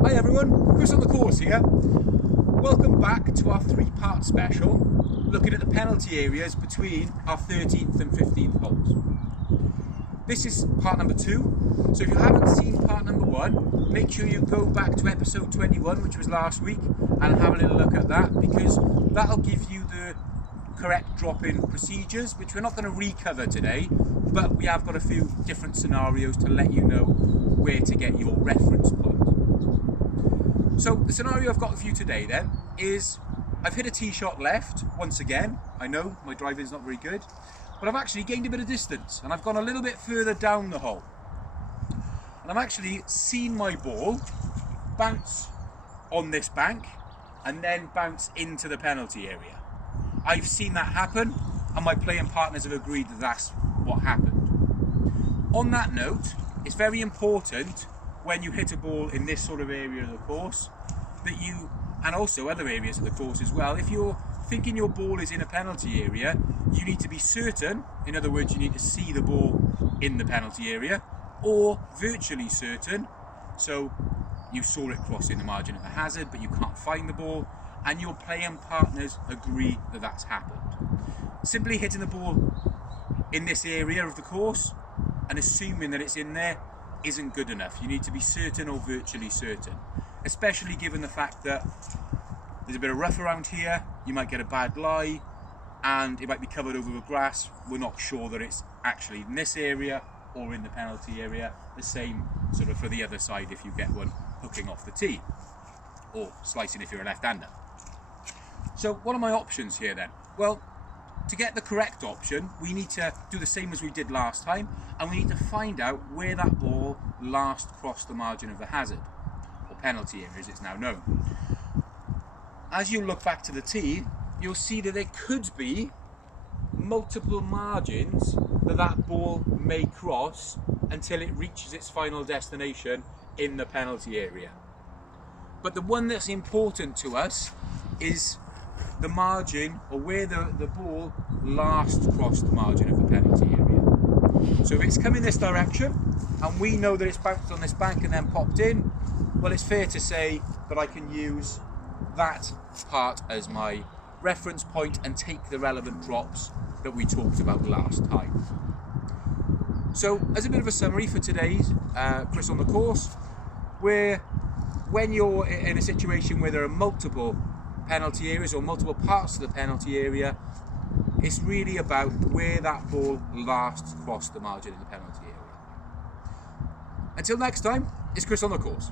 Hi everyone, Chris on the course here. Welcome back to our three-part special looking at the penalty areas between our 13th and 15th holes. This is part number 2, so if you haven't seen part number 1, make sure you go back to episode 21, which was last week, and have a little look at that, because that'll give you the correct drop-in procedures, which we're not going to recover today, but we have got a few different scenarios to let you know where to get your reference point. So the scenario I've got for you today then is I've hit a tee shot left once again. I know my driving is not very good, but I've actually gained a bit of distance and I've gone a little bit further down the hole. And I've actually seen my ball bounce on this bank and then bounce into the penalty area. I've seen that happen and my playing partners have agreed that that's what happened. On that note, it's very important when you hit a ball in this sort of area of the course that you, and also other areas of the course as well, if you're thinking your ball is in a penalty area, you need to be certain, in other words you need to see the ball in the penalty area, or virtually certain, so you saw it crossing the margin of the hazard but you can't find the ball and your playing partners agree that that's happened. Simply hitting the ball in this area of the course and assuming that it's in there isn't good enough. You need to be certain or virtually certain, especially given the fact that there's a bit of rough around here, you might get a bad lie and it might be covered over with grass. We're not sure that it's actually in this area or in the penalty area. The same sort of for the other side if you get one hooking off the tee or slicing if you're a left-hander. So what are my options here then? Well, to get the correct option, we need to do the same as we did last time, and we need to find out where that ball last crossed the margin of the hazard, or penalty area as it's now known. As you look back to the tee, you'll see that there could be multiple margins that ball may cross until it reaches its final destination in the penalty area. But the one that's important to us is the margin, or where the ball last crossed the margin of the penalty area. So if it's come in this direction and we know that it's bounced on this bank and then popped in, well, it's fair to say that I can use that part as my reference point and take the relevant drops that we talked about last time. So as a bit of a summary for today's Chris on the course, when you're in a situation where there are multiple penalty areas or multiple parts of the penalty area, it's really about where that ball last crossed the margin of the penalty area. Until next time, it's Chris on the course.